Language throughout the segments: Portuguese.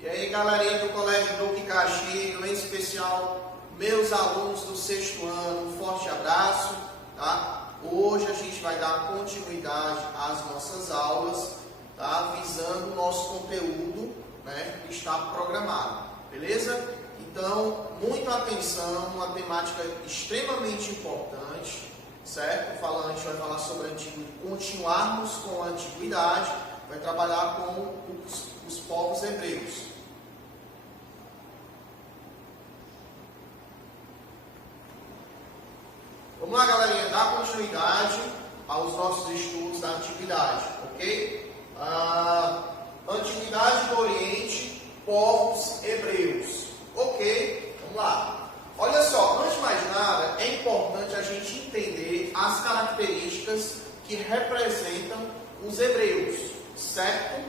E aí, galerinha do Colégio Duque Castilho, em especial meus alunos do 6º ano, um forte abraço, tá? Hoje a gente vai dar continuidade às nossas aulas, tá? Visando o nosso conteúdo, né, que está programado, beleza? Então, muita atenção, uma temática extremamente importante, certo? A gente vai falar sobre a antiguidade, continuarmos com a antiguidade, vai trabalhar com os povos hebreus. Vamos lá, galerinha, dar continuidade aos nossos estudos da antiguidade, ok? Antiguidade do Oriente, povos hebreus, ok? Vamos lá. Olha só, antes de mais nada, é importante a gente entender as características que representam os hebreus, certo?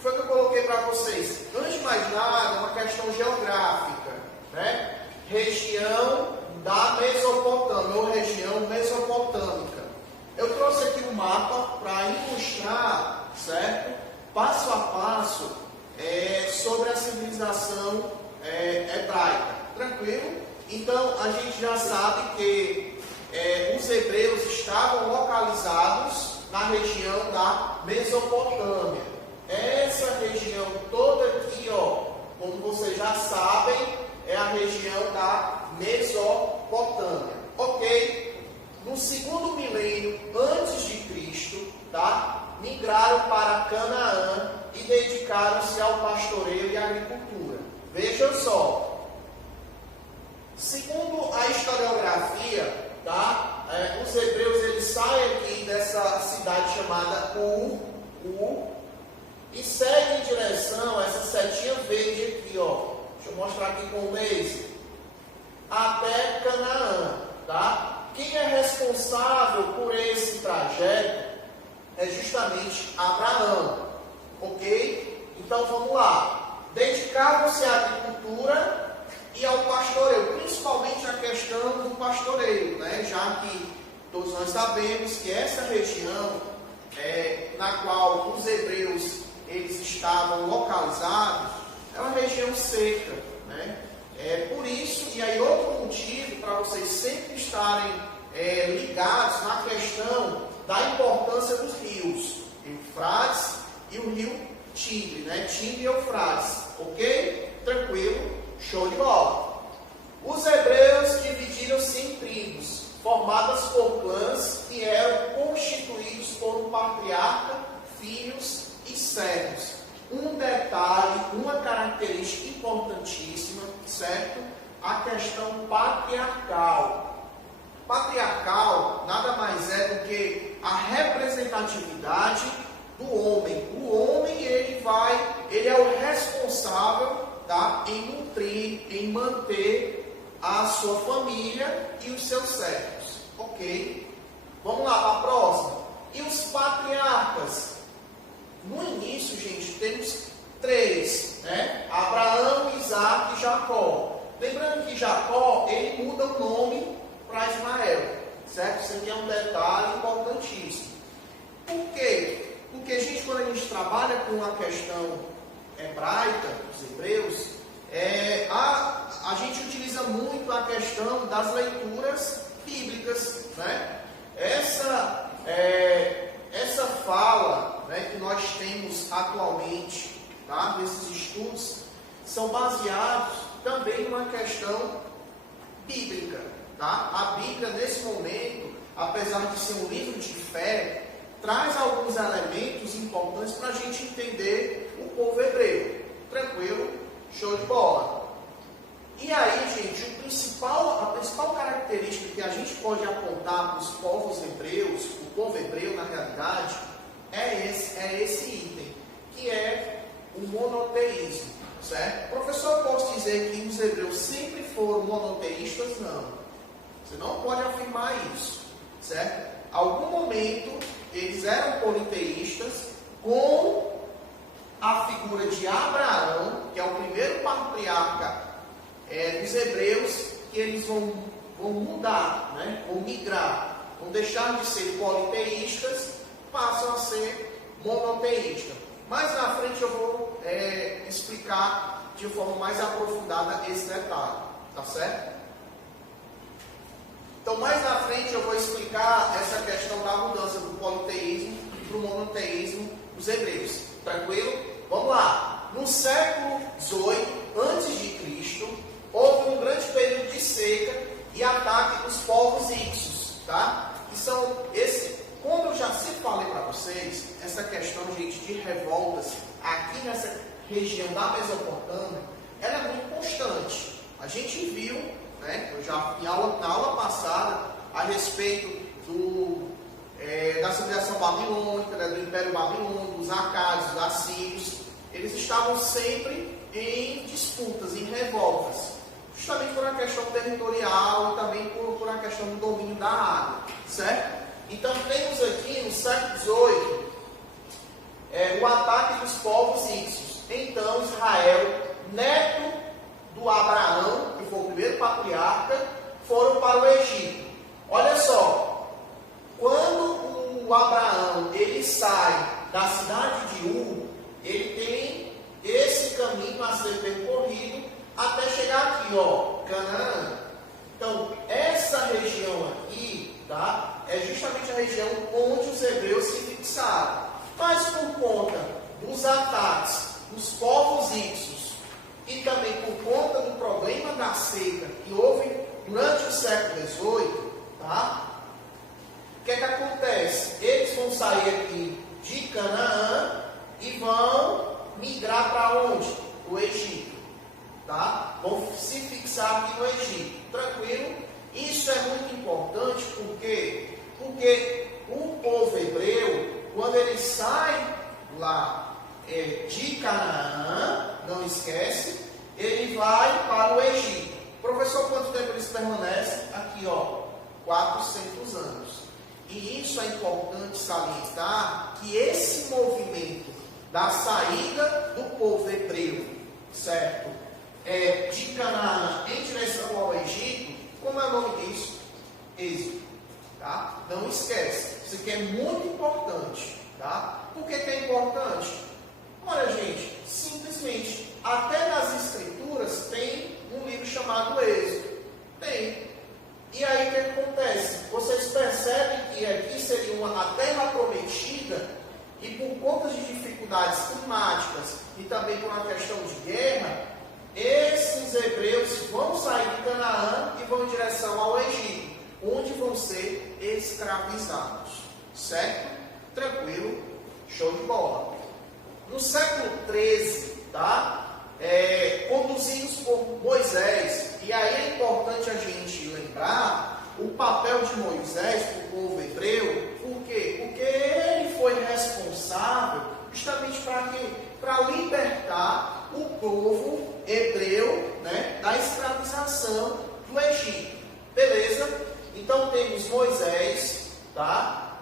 Foi o que eu coloquei para vocês. Antes de mais nada, é uma questão geográfica, né? Região da Mesopotâmia, ou região mesopotâmica. Eu trouxe aqui um mapa para ilustrar, certo? Passo a passo, sobre a civilização hebraica. Tranquilo? Então, a gente já sabe que os hebreus estavam localizados na região da Mesopotâmia. Essa região toda aqui, ó, como vocês já sabem, é a região da Mesopotâmia. Ok? No 2º milênio antes de Cristo, tá? Migraram para Canaã e dedicaram-se ao pastoreio e à agricultura. Vejam só. Segundo a historiografia, tá? Os hebreus eles saem aqui dessa cidade chamada Ur, e seguem em direção a essa setinha verde aqui, ó. Deixa eu mostrar aqui com o laser. Até Canaã, tá? Quem é responsável por esse trajeto é justamente Abraão, ok? Então vamos lá. Dedicavam-se à agricultura e ao pastoreio, principalmente a questão do pastoreio, né? Já que todos nós sabemos que essa região na qual os hebreus eles estavam localizados é uma região seca, né? Por isso, e aí outro motivo para vocês sempre estarem ligados na questão da importância dos rios, Eufrates e o rio Tigre, né? Tigre e Eufrates, ok? Tranquilo? Show de bola. Os hebreus dividiram-se em tribos, formadas por clãs que eram constituídos por um patriarca, filhos e servos. Um detalhe, uma característica importantíssima, certo? A questão patriarcal. Patriarcal nada mais é do que a representatividade do homem. O homem, ele é o responsável, tá? Em nutrir, em manter a sua família e os seus servos. Ok? Vamos lá, para a próxima. E os patriarcas? No início, gente, temos 3, né? Abraão, Isaac e Jacó. Lembrando que Jacó, ele muda o nome para Ismael, certo? Isso aqui é um detalhe importantíssimo. Por quê? Porque, gente, quando a gente trabalha com a questão hebraica, os hebreus, a gente utiliza muito a questão das leituras bíblicas, né? Essa fala, né, que nós temos atualmente, tá, desses estudos, são baseados também numa questão bíblica, tá? A Bíblia, nesse momento, apesar de ser um livro de fé, traz alguns elementos importantes para a gente entender o povo hebreu. Tranquilo? Show de bola. E aí, gente, a principal característica que a gente pode apontar para os povos hebreus, o povo hebreu na realidade, é esse item, que é o monoteísmo, certo? Professor, eu posso dizer que os hebreus sempre foram monoteístas? Não. Você não pode afirmar isso, certo? Em algum momento, eles eram politeístas, com a figura de Abraão, que é o primeiro patriarca dos hebreus, que eles vão mudar, né? Vão migrar, vão deixar de ser politeístas monoteísta. Mais na frente eu vou explicar de forma mais aprofundada esse detalhe, tá certo? Então, mais na frente eu vou explicar essa questão da mudança do politeísmo para o monoteísmo dos hebreus. Tranquilo? Vamos lá. No século XVIII a.C., houve um grande período de seca e ataque dos povos ixos, tá? Que são esse. Como eu já sempre falei para vocês, essa questão, gente, de revoltas aqui nessa região da Mesopotâmia, ela é muito constante. A gente viu, né, eu já na aula passada, a respeito da civilização babilônica, né, do Império Babilônico, dos Acádios, dos Assírios, eles estavam sempre em disputas, em revoltas, justamente por uma questão territorial e também por uma questão do domínio da água, certo? Então, temos aqui no século XVIII o ataque dos povos ixos. Então, Israel, neto do Abraão, que foi o primeiro patriarca, foram para o Egito. Olha só, quando o Abraão ele sai da cidade de Ur, ele tem esse caminho a ser percorrido até chegar aqui, ó, Canaã. Então, essa região aqui, tá? É justamente a região onde os hebreus se fixaram. Mas por conta dos ataques dos povos ixos e também por conta do problema da seca que houve durante o século XVIII, tá? O que é que acontece? Eles vão sair aqui de Canaã e vão migrar para onde? O Egito, tá? Vão se fixar aqui no Egito, tranquilo? Isso é muito importante porque o povo hebreu, quando ele sai lá de Canaã, não esquece, ele vai para o Egito. Professor, quanto tempo eles permanecem? Aqui, ó, 400 anos. E isso é importante salientar que esse movimento da saída do povo hebreu, certo? De Canaã em direção ao Egito, como é o nome disso? Êxodo. Tá? Não esquece, isso aqui é muito importante, tá? Por que é importante? Olha, gente, simplesmente, até nas escrituras tem um livro chamado Êxodo. Tem. E aí o que acontece? Vocês percebem que aqui seria a terra prometida e por conta de dificuldades climáticas e também por uma questão de guerra, esses hebreus vão sair de Canaã e vão em direção ao Egito, onde vão ser escravizados, certo? Tranquilo? Show de bola. No século XIII, tá? Conduzidos por Moisés, e aí é importante a gente lembrar o papel de Moisés para o povo hebreu. Por quê? Porque ele foi responsável justamente para quê? Para libertar o povo hebreu, né, da escravização do Egito. Beleza? Então temos Moisés, tá?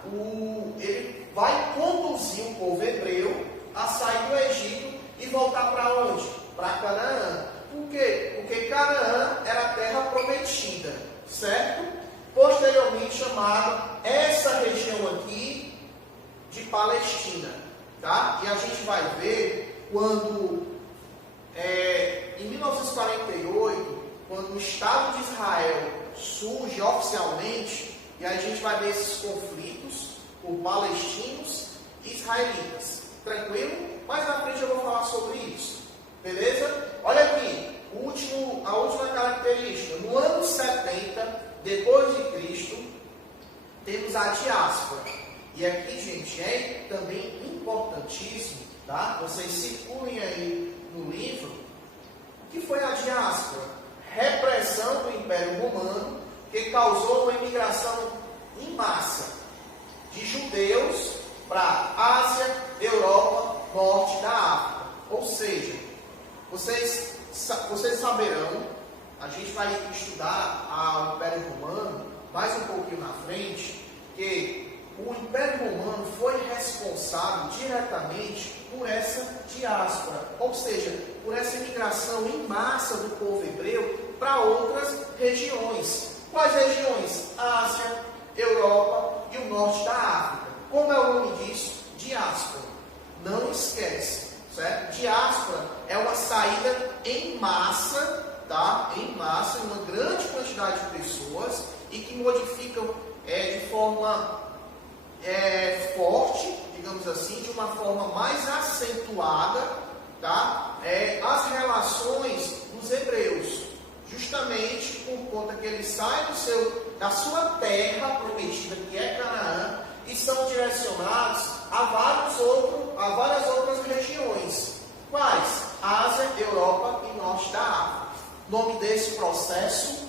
Ele vai conduzir o povo hebreu a sair do Egito e voltar para onde? Para Canaã. Por quê? Porque Canaã era a terra prometida, certo? Posteriormente chamada essa região aqui de Palestina, tá? E a gente vai ver quando em 1948, quando o Estado de Israel surge oficialmente, e aí a gente vai ver esses conflitos por palestinos e israelitas. Tranquilo? Mais na frente eu vou falar sobre isso. Beleza? Olha aqui, a última característica. No ano 70 depois de Cristo, temos a diáspora. E aqui, gente, é também importantíssimo, tá? Vocês circulem aí no livro. O que foi a diáspora? Repressão do Império Romano, que causou uma imigração em massa de judeus para Ásia, Europa, Norte da África. Ou seja, vocês saberão, a gente vai estudar o Império Romano mais um pouquinho na frente, que o Império Romano foi responsável diretamente por essa diáspora, ou seja, por essa imigração em massa do povo hebreu para outras regiões. Quais regiões? Ásia, Europa e o norte da África. Como é o nome disso? Diáspora. Não esquece, certo? Diáspora é uma saída em massa, tá? Em massa, em uma grande quantidade de pessoas e que modificam de forma forte, digamos assim, de uma forma mais acentuada, tá? As relações dos hebreus, justamente por conta que eles saem da sua terra prometida, que é Canaã, e são direcionados a várias outras regiões. Quais? Ásia, Europa e Norte da África. Nome desse processo,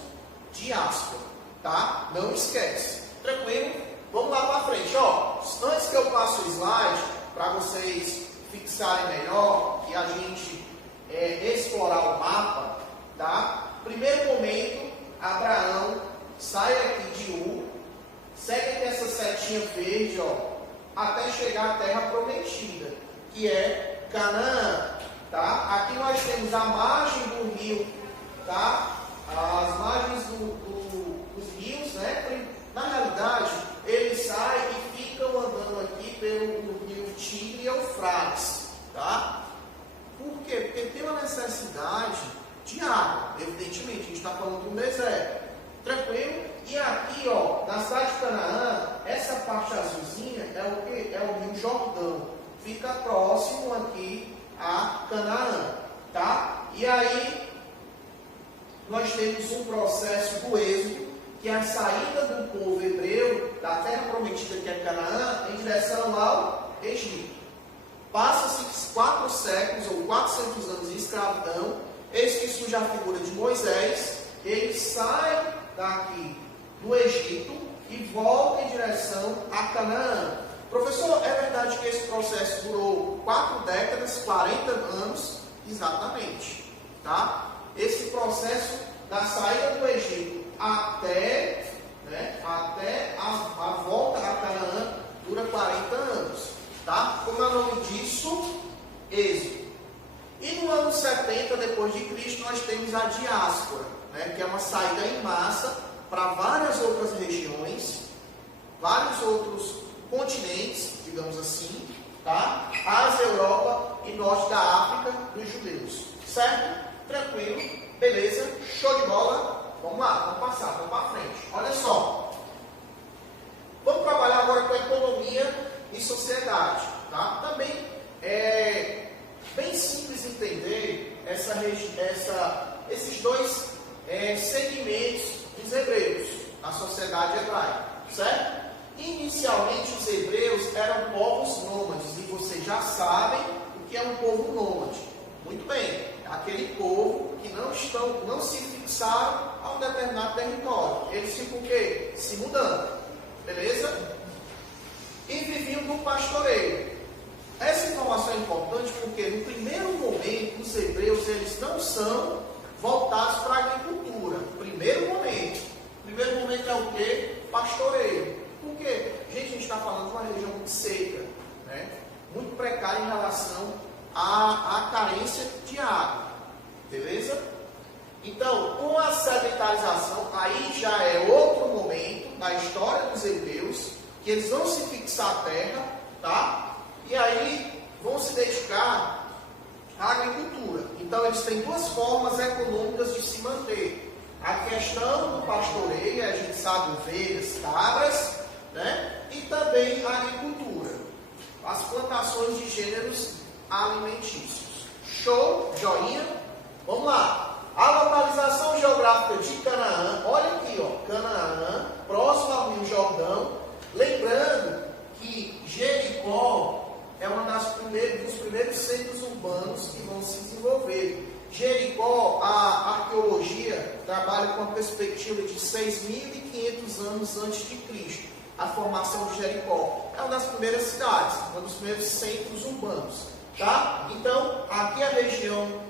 diáspora, tá? Não esquece. Tranquilo? Vamos lá para frente. Ó, antes que eu passe o slide, para vocês fixarem melhor e a gente explorar o mapa, tá? Primeiro momento, Abraão sai aqui de Ur, segue aqui essa setinha verde, ó, até chegar à terra prometida, que é Canaã, tá? Aqui nós temos a margem do rio, tá? As margens dos rios, né? Na realidade, eles saem e ficam andando aqui pelo rio Tigre e Eufrates, tá? Por quê? Porque tem uma necessidade de água. Evidentemente, a gente está falando de um deserto. Tranquilo? E aqui, ó, na cidade de Canaã, essa parte azulzinha é o que? É o rio Jordão. Fica próximo aqui a Canaã, tá? E aí, nós temos um processo do êxodo, que é a saída do povo hebreu da terra prometida, que é Canaã, em direção ao Egito. Passa-se 4 séculos ou 400 anos de escravidão. Eis que surge a figura de Moisés. Ele sai daqui do Egito e volta em direção a Canaã. Professor, é verdade que esse processo durou 4 décadas, 40 anos? Exatamente, tá? Esse processo da saída do Egito até a volta a Canaã dura 40 anos, tá? Como é o nome disso? Êxodo. E no ano 70 depois de Cristo nós temos a diáspora, né? Que é uma saída em massa para várias outras regiões, vários outros continentes, digamos assim, tá? Ásia, Europa e Norte da África dos judeus, certo? Tranquilo, beleza, show de bola. Vamos lá, vamos passar, vamos para frente. Olha só. Vamos trabalhar agora com economia e sociedade, tá? Também é bem simples entender esses dois segmentos dos hebreus, na sociedade hebraica, certo? Inicialmente os hebreus eram povos nômades, e vocês já sabem o que é um povo nômade. Muito bem, aquele povo que não se fixaram a um determinado território. Eles ficam o quê? Se mudando. Beleza? E viviam do pastoreio. Essa informação é importante porque no primeiro momento os hebreus eles não são voltados para a agricultura. Primeiro momento. Primeiro momento é o quê? Pastoreio. Por quê? Gente, a gente está falando de uma região muito seca, né? Muito precária em relação à carência de água. Beleza? Então, com a sedentarização, aí já é outro momento da história dos hebreus, que eles vão se fixar à terra, tá? E aí vão se dedicar à agricultura. Então, eles têm duas formas econômicas de se manter. A questão do pastoreio, a gente sabe, ovelhas, cabras, né? E também a agricultura. As plantações de gêneros alimentícios. Show? Joinha? Vamos lá. A localização geográfica de Canaã, olha aqui, ó, Canaã, próximo ao Rio Jordão. Lembrando que Jericó é um dos primeiros centros urbanos que vão se desenvolver. Jericó, a arqueologia trabalha com a perspectiva de 6.500 anos antes de Cristo. A formação de Jericó é uma das primeiras cidades, um dos primeiros centros urbanos, tá? Então, aqui a região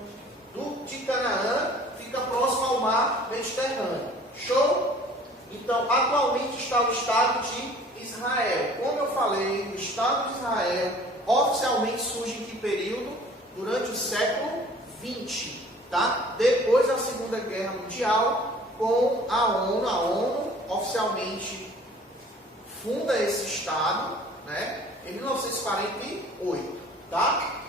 de Canaã fica próximo ao mar Mediterrâneo. Show? Então, atualmente está o Estado de Israel. Como eu falei, o Estado de Israel oficialmente surge em que período? Durante o século XX, tá? Depois da Segunda Guerra Mundial, com a ONU oficialmente funda esse Estado, né? Em 1948, tá?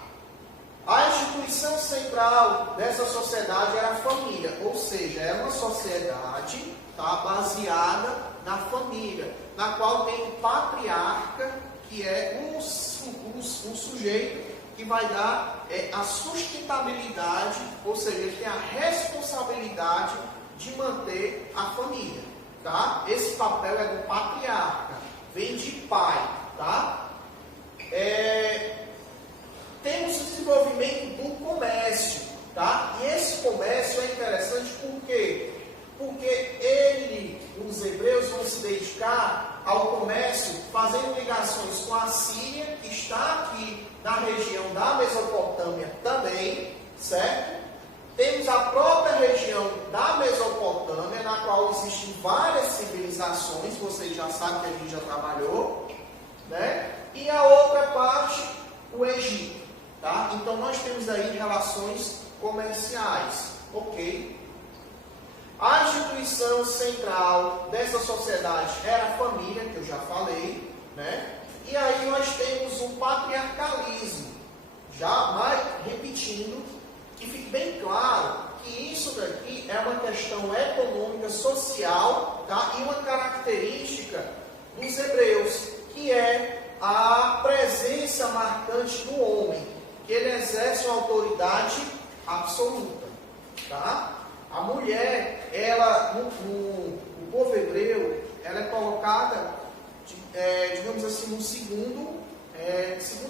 A instituição central dessa sociedade era a família, ou seja, é uma sociedade, tá, baseada na família, na qual tem o patriarca, que é um sujeito que vai dar a sustentabilidade, ou seja, ele tem a responsabilidade de manter a família, tá? Esse papel é do patriarca, vem de pai, tá? Temos o desenvolvimento do comércio, tá? E esse comércio é interessante por quê? Porque os hebreus vão se dedicar ao comércio, fazendo ligações com a Síria, que está aqui na região da Mesopotâmia também, certo? Temos a própria região da Mesopotâmia, na qual existem várias civilizações, vocês já sabem que a gente já trabalhou, né? E a outra parte, o Egito, tá? Então nós temos aí relações comerciais, ok? A instituição central dessa sociedade era a família, que eu já falei, né? E aí nós temos o patriarcalismo, já mais repetindo, que fique bem claro que isso daqui é uma questão econômica, social, tá? E uma característica dos hebreus, que é a presença marcante do homem, que ele exerce uma autoridade absoluta, tá? A mulher, ela, no povo hebreu, ela é colocada, digamos assim, no segundo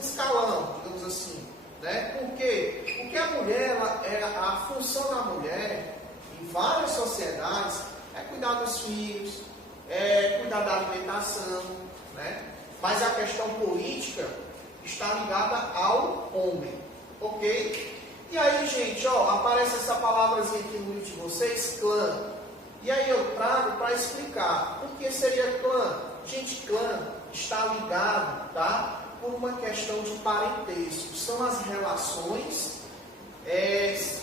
escalão, digamos assim, né? Por quê? Porque a mulher, a função da mulher, em várias sociedades, é cuidar dos filhos, é cuidar da alimentação, né? Mas a questão política está ligada ao homem, ok? E aí, gente, ó, aparece essa palavrazinha aqui no livro de vocês, clã. E aí eu trago para explicar o que seria clã. Gente, clã está ligado, tá? Por uma questão de parentesco. São as relações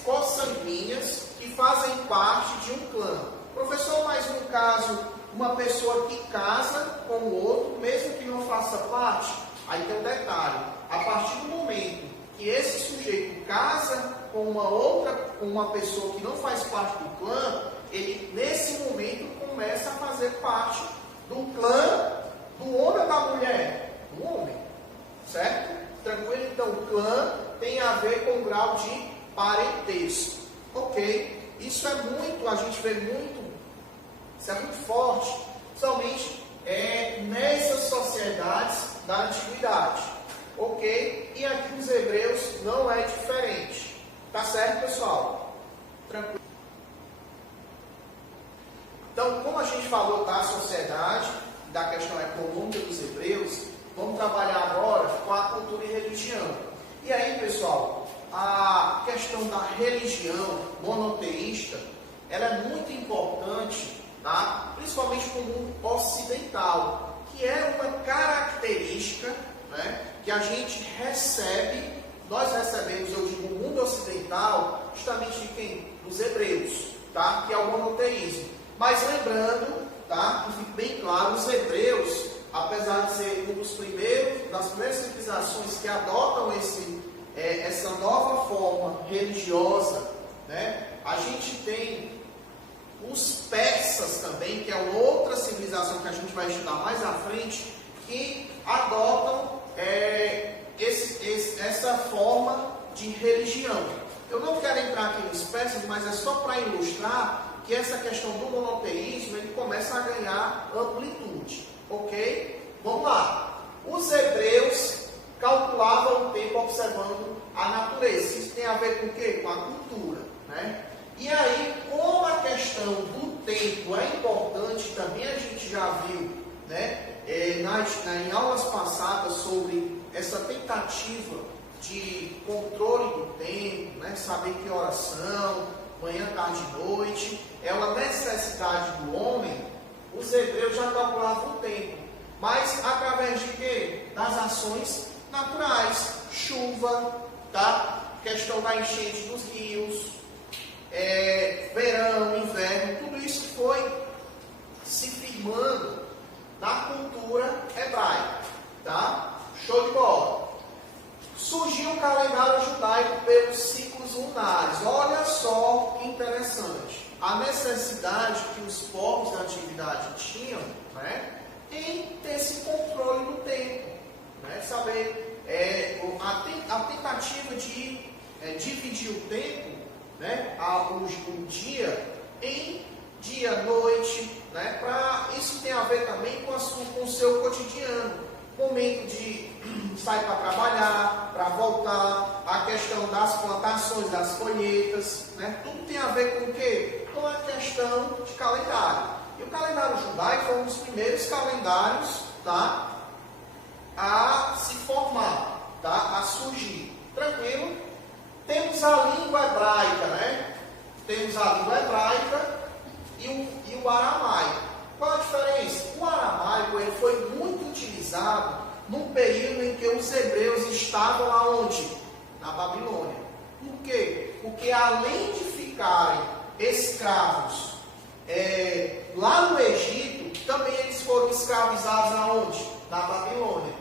consanguíneas que fazem parte de um clã. Professor, mas no caso, uma pessoa que casa com o outro, mesmo que não faça parte, aí tem um detalhe. A partir do momento que esse sujeito casa com uma pessoa que não faz parte do clã, ele nesse momento começa a fazer parte do clã do homem ou da mulher? Do homem, certo? Tranquilo? Então o clã tem a ver com o grau de parentesco, ok? Isso é muito, a gente vê muito, isso é muito forte, principalmente nessas sociedades da antiguidade. Ok? E aqui nos hebreus não é diferente. Tá certo, pessoal? Tranquilo. Então, como a gente falou da sociedade, da questão econômica dos hebreus, vamos trabalhar agora com a cultura e religião. E aí, pessoal, a questão da religião monoteísta, ela é muito importante, tá? Principalmente no mundo ocidental, que é uma característica, né, que a gente recebe, nós recebemos, eu digo, o mundo ocidental, justamente de quem? Dos hebreus, tá? Que é o monoteísmo. Mas lembrando, tá? Que fique bem claro, os hebreus, apesar de ser um das primeiras civilizações que adotam essa nova forma religiosa, né? A gente tem os persas também, que é outra civilização que a gente vai estudar mais à frente, que adotam essa forma de religião. Eu não quero entrar aqui nos persas, mas é só para ilustrar que essa questão do monoteísmo, ele começa a ganhar amplitude, ok? Vamos lá. Os hebreus calculavam o tempo observando a natureza. Isso tem a ver com o quê? Com a cultura, né? E aí, como a questão do tempo é importante, também a gente já viu, né? Em aulas passadas sobre essa tentativa de controle do tempo, né? Saber que horas são, manhã, tarde e noite, é uma necessidade do homem. Os hebreus já calculavam o tempo, mas através de quê? Das ações naturais, chuva, tá? Questão da enchente dos rios, verão, inverno, tudo isso foi se firmando na cultura hebraica, tá? Show de bola. Surgiu o calendário judaico pelos ciclos lunares. Olha só que interessante. A necessidade que os povos da antiguidade tinham, né, em ter esse controle do tempo. Né, saber a tentativa de dividir o tempo, né, o dia em dia, noite, né, isso tem a ver também com o seu cotidiano. Momento de sair para trabalhar, para voltar, a questão das plantações, das colheitas, né? Tudo tem a ver com o quê? Com a questão de calendário. E o calendário judaico foi um dos primeiros calendários, tá, a se formar, tá, a surgir. Tranquilo? Temos a língua hebraica, né? Temos a língua hebraica e o aramaico. Qual a diferença? O aramaico ele foi muito utilizado num período em que os hebreus estavam aonde? Na Babilônia. Por quê? Porque além de ficarem escravos lá no Egito, também eles foram escravizados aonde? Na Babilônia.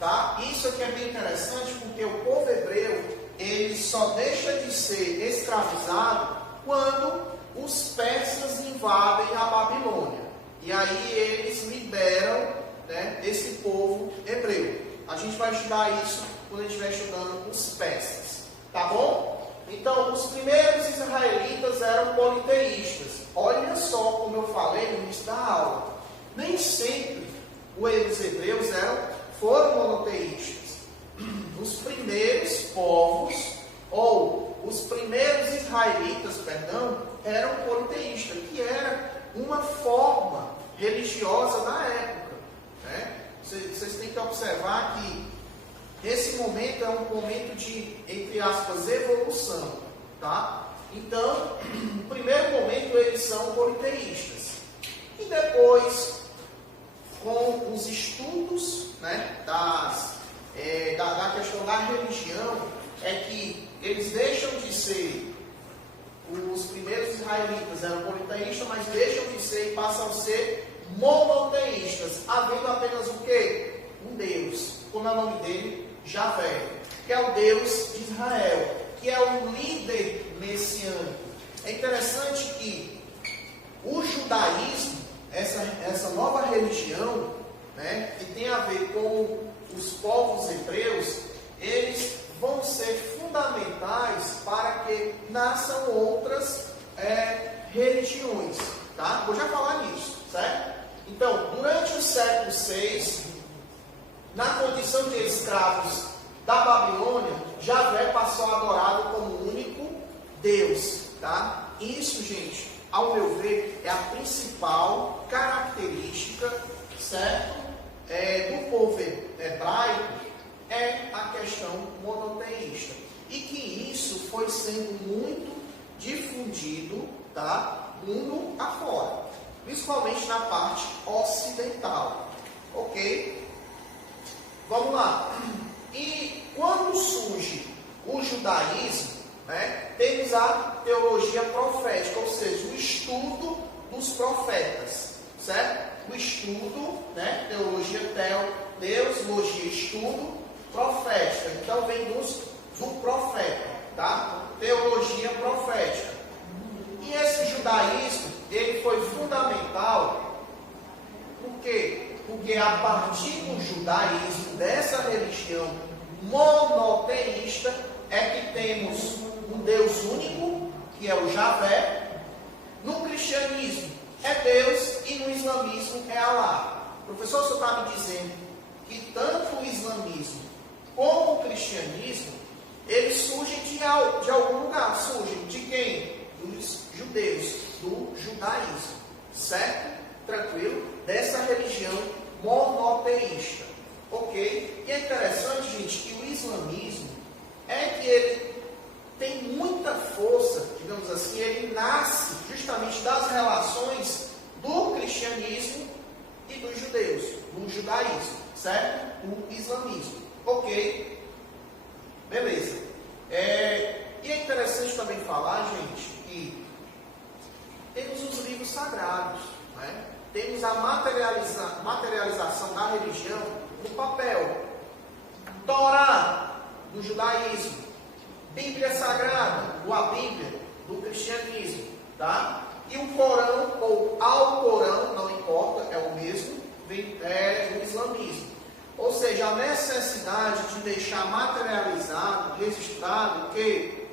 Tá? Isso aqui é bem interessante porque o povo hebreu ele só deixa de ser escravizado quando os persas invadem a Babilônia. E aí eles liberam, né, esse povo hebreu. A gente vai estudar isso quando a gente estiver estudando os persas. Tá bom? Então, os primeiros israelitas eram politeístas. Olha só como eu falei no início da aula. Nem sempre os hebreus foram monoteístas. Os primeiros povos, ou os primeiros israelitas, eram politeístas, que era uma forma religiosa na época. Né? Vocês têm que observar que esse momento é um momento de, entre aspas, evolução. Tá? Então, no primeiro momento eles são politeístas. E depois, com os estudos, né, da questão da religião, é que eles deixam de ser. Os primeiros israelitas eram politeístas, mas deixam de ser e passam a ser monoteístas, havendo apenas o quê? Um Deus. Como é o nome dele? Javé, que é o Deus de Israel, que é o líder messiânico. É interessante que o judaísmo, essa nova religião, né, que tem a ver com os povos hebreus, eles vão ser fundamentais para que nasçam outras religiões. Tá? Vou já falar nisso, certo? Então, durante o século VI, na condição de escravos da Babilônia, Javé passou a adorá-lo como único Deus. Tá? Isso, gente, ao meu ver, é a principal característica, certo? Do povo hebraico, é a questão monoteísta. E que isso foi sendo muito difundido, tá, mundo afora, principalmente na parte ocidental. Ok? Vamos lá. E quando surge o judaísmo, né, temos a teologia profética, ou seja, o estudo dos profetas, certo? O estudo, né, teologia Deus, logia, estudo, profética. Então vem do profeta, tá? Teologia profética. E esse judaísmo, ele foi fundamental. Por quê? Porque a partir do judaísmo, dessa religião monoteísta, é que temos um Deus único, que é o Javé. No cristianismo é Deus e no islamismo é Alá. Professor, o senhor está me dizendo que tanto o islamismo como o cristianismo, eles surgem de algum lugar. Surgem de quem? Dos judeus, do judaísmo. Certo? Tranquilo? Dessa religião monoteísta. Ok? E é interessante, gente, que o islamismo é que ele tem muita força, digamos assim, ele nasce justamente das relações do cristianismo e dos judeus, do judaísmo, certo? O islamismo. Ok? Beleza. E é interessante também falar, gente, que temos os livros sagrados, né? Temos a materialização da religião no papel. Torá, do judaísmo. Bíblia Sagrada, ou a Bíblia do cristianismo, tá? E o Corão, ou Alcorão, não importa, é o mesmo, é o islamismo. Ou seja, a necessidade de deixar materializado, registrado, que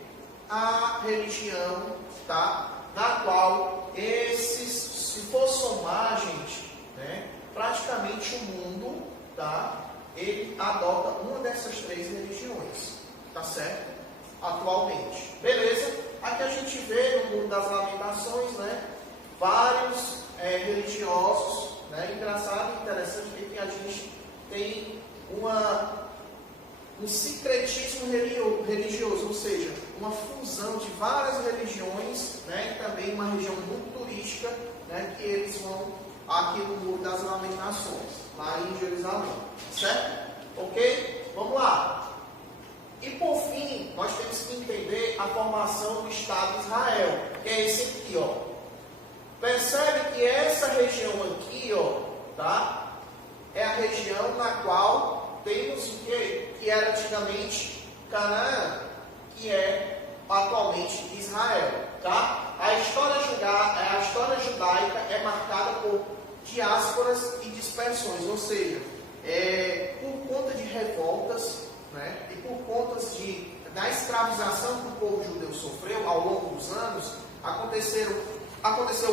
a religião, tá? Na qual se for somar, gente, né? Praticamente o mundo, tá? Ele adota uma dessas três religiões, tá certo? Atualmente. Beleza? Aqui a gente vê no mundo das lamentações, né? Vários religiosos, né? Engraçado e interessante ver que a gente tem um sincretismo religioso, ou seja, uma fusão de várias religiões, né? E também uma região muito turística, né? Que eles vão aqui no Muro das Lamentações, lá em Jerusalém, certo? Ok? Vamos lá. E por fim, nós temos que entender a formação do Estado de Israel, que é esse aqui, ó. Percebe que essa região aqui, ó, tá? É a região na qual temos o quê? Que era antigamente Canaã, que é atualmente Israel, tá? A história judaica é marcada por diásporas e dispersões, ou seja, por conta de revoltas, né? E por conta da escravização que o povo judeu sofreu ao longo dos anos, aconteceu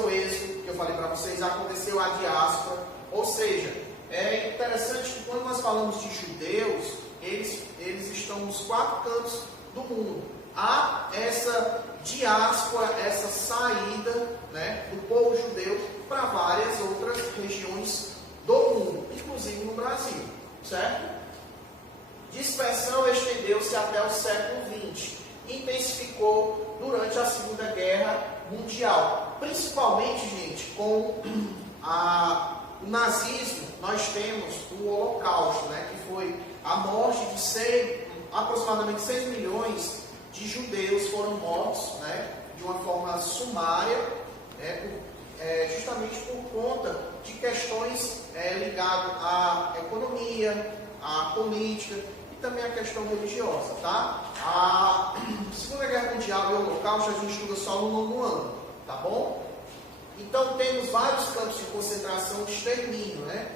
o êxodo, que eu falei para vocês, aconteceu a diáspora, ou seja, é interessante que quando nós falamos de judeus, eles estão nos 4 cantos do mundo. Há essa diáspora, essa saída, né, do povo judeu para várias outras regiões do mundo, inclusive no Brasil, certo? Dispersão estendeu-se até o século XX, intensificou durante a Segunda Guerra Mundial, principalmente, gente, com o nazismo. Nós temos o Holocausto, né, que foi a morte de aproximadamente 6 milhões de judeus foram mortos, né, de uma forma sumária, né, justamente por conta de questões ligadas à economia, à política e também à questão religiosa, tá? A Segunda Guerra Mundial e o Holocausto a gente estuda só no 9º ano, tá bom? Então temos vários campos de concentração de extermínio, né?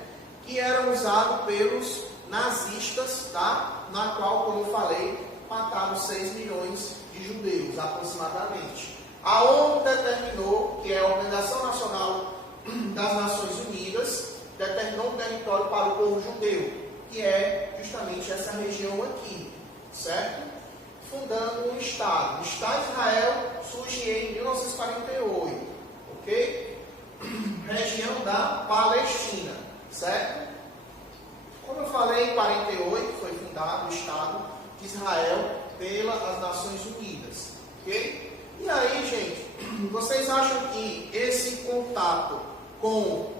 Que eram usados pelos nazistas, tá? Na qual, como eu falei, mataram 6 milhões de judeus, aproximadamente. A ONU determinou, que é a Organização Nacional das Nações Unidas, determinou um território para o povo judeu, que é justamente essa região aqui, certo? Fundando um Estado. O Estado de Israel surge em 1948, ok? Região da Palestina, certo? Como eu falei, em 48 foi fundado o Estado de Israel pelas Nações Unidas, ok? E aí, gente, vocês acham que esse contato com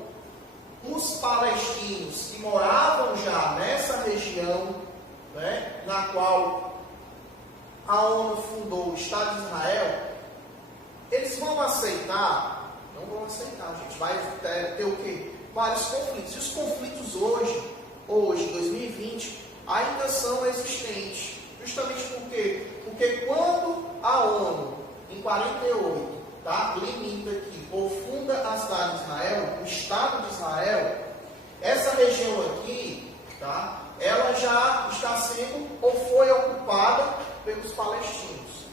os palestinos que moravam já nessa região, né, na qual a ONU fundou o Estado de Israel, eles vão aceitar? Não vão aceitar, gente. Vai ter o quê? Vários conflitos. E os conflitos hoje, 2020, ainda são existentes. Justamente por quê? Porque quando a ONU, em 48, tá, limita aqui, ou funda a cidade de Israel, o Estado de Israel, essa região aqui, tá, ela já está sendo, ou foi ocupada pelos palestinos.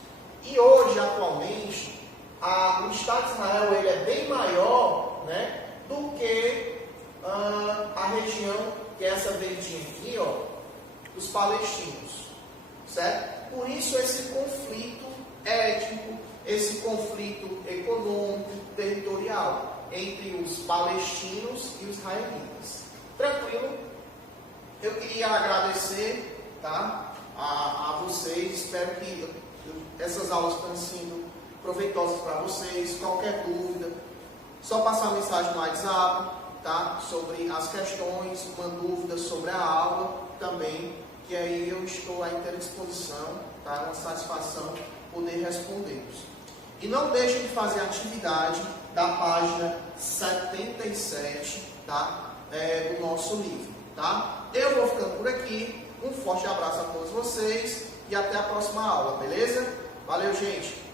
E hoje, atualmente, o Estado de Israel ele é bem maior, né, do que a região, que é essa verdinha aqui, ó, dos palestinos, certo? Por isso esse conflito étnico, esse conflito econômico, territorial, entre os palestinos e os israelitas. Tranquilo? Eu queria agradecer, tá, a vocês, espero que essas aulas tenham sido proveitosas para vocês. Qualquer dúvida, só passar a mensagem no WhatsApp, tá, sobre as questões, uma dúvida sobre a aula também, que aí eu estou à inteira disposição, tá, uma satisfação poder respondê-los. E não deixem de fazer a atividade da página 77, tá, do nosso livro, tá? Eu vou ficando por aqui. Um forte abraço a todos vocês. vocês e até a próxima aula, beleza? Valeu, gente!